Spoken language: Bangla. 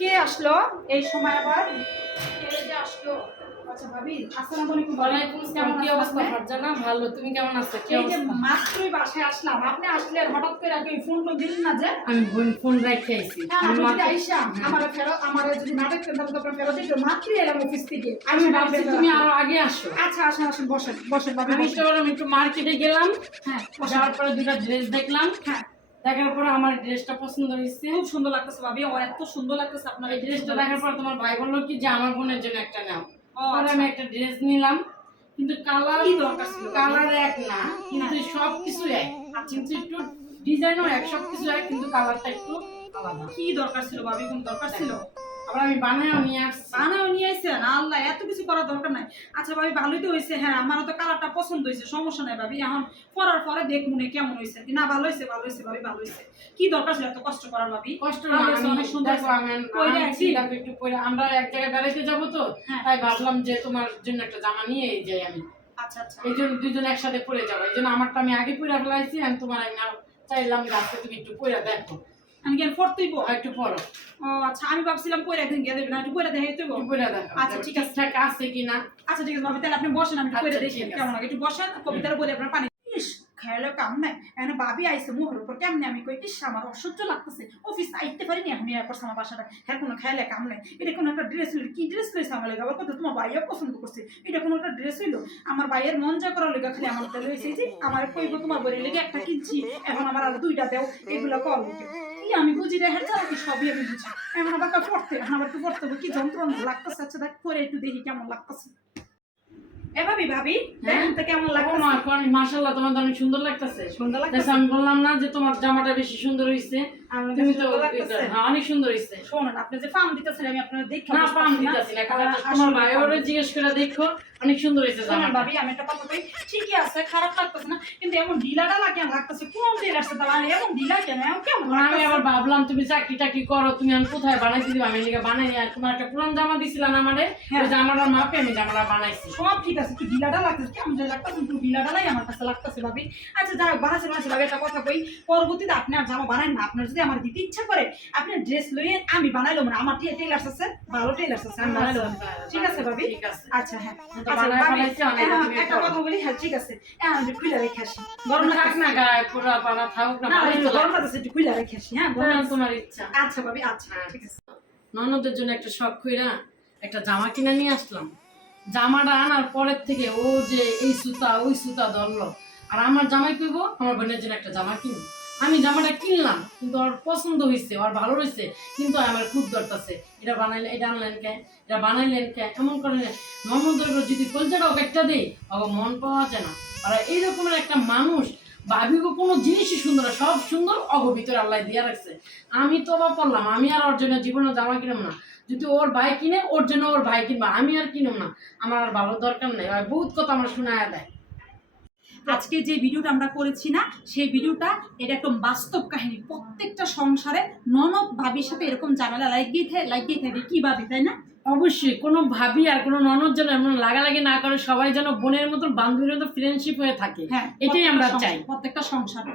কে আসলো এই সময় আবার? কে যে আসলো? আচ্ছা ভাবি, আসসালামু আলাইকুম। ওয়ালাইকুম আসসালাম। কি অবস্থা ফারজানা? ভালো, তুমি কেমন আছো? কি এই যে অবস্থা? মাত্রই বাসায় আসলাম, আপনি আসলেন হঠাৎ করে, আপনি ফোন তো দিলেন না যে? আমি ফোন রেখে আইছি। হ্যাঁ, আমি আপনি যদি মাত্র- আইসা হ্যাঁ। আমার যদি না দেখতেন তাহলে তো আপনার ফেরত দিত। মাত্রই এলাম অফিস থেকে। আমি ভাবছি তুমি আরো আগে আসো। আচ্ছা, আসেন আসেন, বসেন বসেন ভাবি, আমি বসেন। একটু মার্কেটে গেলাম, হ্যাঁ, বসেন। যাওয়ার পরে দুটা ড্রেস দেখলাম। হ্যাঁ, দেখার পরে আমার ড্রেসটা পছন্দ হয়েছে। খুব সুন্দর লাগতেছে ভাবি, ও এত সুন্দর লাগতেছে আপনার এই ড্রেসটা দেখার পর তোমার ভাই বললো কি যে আমার বোনের জন্য একটা নাও। ও পরে আচ্ছা। আমি একটা ড্রেস নিলাম, কিন্তু কালার কি দরকার ছিল? কালার এক না, কিন্তু সবকিছু এক। কিন্তু একটু ডিজাইনও এক, সবকিছু এক, কিন্তু কালারটা একটু আলাদা। কি দরকার ছিল ভাবি? কোন দরকার ছিল? আবার আমি বানায়ও নিয়ে আসছি। বানাও নিয়ে আইছেন? আল্লাহ, এত কিছু করার দরকার নাই। আচ্ছা ভাবি, ভালোই তো হয়েছে। হ্যাঁ, আমারও তো কালারটা পছন্দ হয়েছে, সমস্যা নাই ভাবি। এখন পরার পরে দেখুন কেমন হয়েছে। না, ভালো হয়েছে, ভালো হয়েছে ভাবি, ভালো হয়েছে। কি দরকার ছিল এত কষ্ট করার ভাবি? কষ্ট না, ভালো হয়েছে, আমি অনেক সুন্দর দেখো হয়েছে। আমি কইরা আনছি, একদিন? দেখো একটু পরে আমরা এক জায়গায় বেড়াইতে যাবো তো, হ্যাঁ। তাই ভাবলাম যে তোমার জন্য একটা জামা নিয়ে যাই আমি। আচ্ছা আচ্ছা। এই জন্য দুজন একসাথে পরে যাবো, এই জন্য আমারটা আমি আগে পরে ফেলাইছি, আমি তোমার আমি চাইলাম গাছটা তুমি একটু পরে দেখো। আমি কেন পড়তেইব? আর একটু পরো, ও আচ্ছা, আমি ভাবছিলাম পরে একদিন গিয়ে দেবেন, একটু পরে দেখাই দেবো। একটু পরে দেখো। আচ্ছা, ঠিক আছে। ঠিকঠাক আছে কিনা। আচ্ছা ঠিক আছে ভাবি, তাহলে আপনি বসেন, আমি একটু পরে আচ্ছা, দেখি ঠিক আছে। কেমন লাগে। একটু বসেন, কবিতার বলে আপনার পানি। ইস, খাইলেও কাম নাই। এখানে ভাবি আইসে মুখের উপর, কেমনে আমি কই, ইস আমার অসহ্য লাগতেছে, অফিস আইতে পারিনি এখন, এর পর আমার বাসাটা। হ্যাঁ, কোনো খাইলে কাম নাই। এটা কোনো একটা ড্রেস হইলো, কি ড্রেস লইছে আমার লেগে? আবার কথা তোমার ভাইয়া পছন্দ করছে, এটা কোনো একটা ড্রেস হইলো? আমার ভাইয়ের মন যা করার লেগে খালি আমার লইছে যে আমার কইব তোমার বইয়ের লেগে একটা কিনছি, এখন আমার আর দুইটা দেও, এগুলো কল কি আমি বুঝি রে? হ্যাঁ, কি সবই আমি বুঝি। এখন আবার পড়তে, এখন আবার একটু পড়তে হবে, কি যন্ত্রণা লাগতেছে। আচ্ছা দেখ, পরে একটু দেখি কেমন লাগতেছে। এ ভাবি, ভাবি দেখুন তো কেমন লাগতেছে। মাশাআল্লাহ, তোমার তো অনেক সুন্দর লাগতেছে। সুন্দর লাগতেছে? আমি বললাম না যে তোমার জামাটা বেশি সুন্দর হয়েছে? আমার তুমি কাছে তো সুন্দর লাগতেছে। হ্যাঁ, অনেক সুন্দর হয়েছে। শোনেন, আপনি যে পাম দিতেছেন, আমি আপনার দেখে না, পাম দিতেছি না, কালারটা তোমার ভাইয়েরও জিজ্ঞেস করে দেখো, অনেক সুন্দর হয়েছে শোনেন জামাটা। ভাবি, আমি একটা কথা কই, ঠিকই আছে, খারাপ লাগতেছে না, কিন্তু এমন ঢিলাটা কেন লাগতেছে? কোন ঢিলা আসছে তাহলে? আমি এমন ঢিলা কেন? এমন কেমন আমি লাগতেছে? আবার ভাবলাম তুমি চাকরি টাকরি করো, তুমি আমি কোথায় বানাইতে দিবা? আমি লিখে বানাই আর তোমার একটা পুরান জামা দিছিলাম আমারে, হ্যাঁ। ওই জামাটা মাপে আমি জামাটা বানাইছি। সব ঠিক আছে, একটু ঢিলাটা লাগতেছে, কেমন যে লাগতেছে, একটু ঢিলাটাই আমার কাছে লাগতেছে ভাবি। আচ্ছা যাই হোক, বানাচ্ছে ভাবি, একটা কথা কই, পরবর্তীতে আপনি আর জামা বানাই না, আপনার যদি আমার দিতে ইচ্ছা করে আপনি ড্রেস লইয়ে আমি বানাইলো না, আমার টেলার্স আছে, ভালো টেলার্স আছে, আমি বানাইলো। ঠিক আছে ভাবি? ঠিক আছে। আচ্ছা হ্যাঁ, তো আচ্ছা বানায় ভাবি, ফেলাইছি, অনেক এখন তুমি একটা করো। কথা বলি। হ্যাঁ ঠিক আছে, এখন আমি খুলে রেখে আসি। গরম থাক না, গায়ে পুরা পাড়া থাকুক না, না, ভালোই তো গরম লাগে। লাগছে, একটু খুলে রেখে আসি। হ্যাঁ, গরম লাগছে। তোমার ইচ্ছা। আচ্ছা ভাবি, আচ্ছা ঠিক আছে। ননদের জন্য একটা শখ কইরা একটা জামা কিনে নিয়ে আসলাম। জামাটা আনার পরের থেকে ও যে এই সুতা ওই সুতা ধরলো, আর আমার জামাই কইবো আমার বোনের জন্য একটা জামা কিনবো। আমি জামাটা কিনলাম, কিন্তু ওর পছন্দ হয়েছে, ওর ভালো হয়েছে, কিন্তু আমার খুব দরকারছে, এটা বানাইলে, এটা আনলেন কে, এটা বানাইলেন কে, এমন করে ননদের যদি কলজাটাও একটা দেই ওকে মন পাওয়া যায় না। আর এইরকমের একটা মানুষ ভাবিগো, কোনো জিনিসই সুন্দর না, সব সুন্দর অগ ভিতরে আল্লাহ দিয়া রাখছে। আমি তো বা পড়লাম, আমি আর ওর জন্য জীবনে জামা কিনব না। যদি ওর ভাই কিনে ওর জন্য ওর ভাই কিনবা, আমি আর কিনব না, আমার আর ভালো দরকার নেই। বহুত কথা আমার শোনায় দেয়। আজকে যে ভিডিওটা আমরা করেছি না, সেই ভিডিওটা এটা একদম বাস্তব কাহিনী। প্রত্যেকটা সংসারে ননদ ভাবির সাথে এরকম ঝামেলা লাগিয়ে থাকে, কি ভাবি, তাই না? অবশ্যই কোনো ভাবি আর কোনো ননদ যেন এমন লাগালাগি না করে, সবাই যেন বোনের মতো বান্ধবীর মতো ফ্রেন্ডশিপ হয়ে থাকে। হ্যাঁ, এটাই আমরা চাই প্রত্যেকটা সংসারে।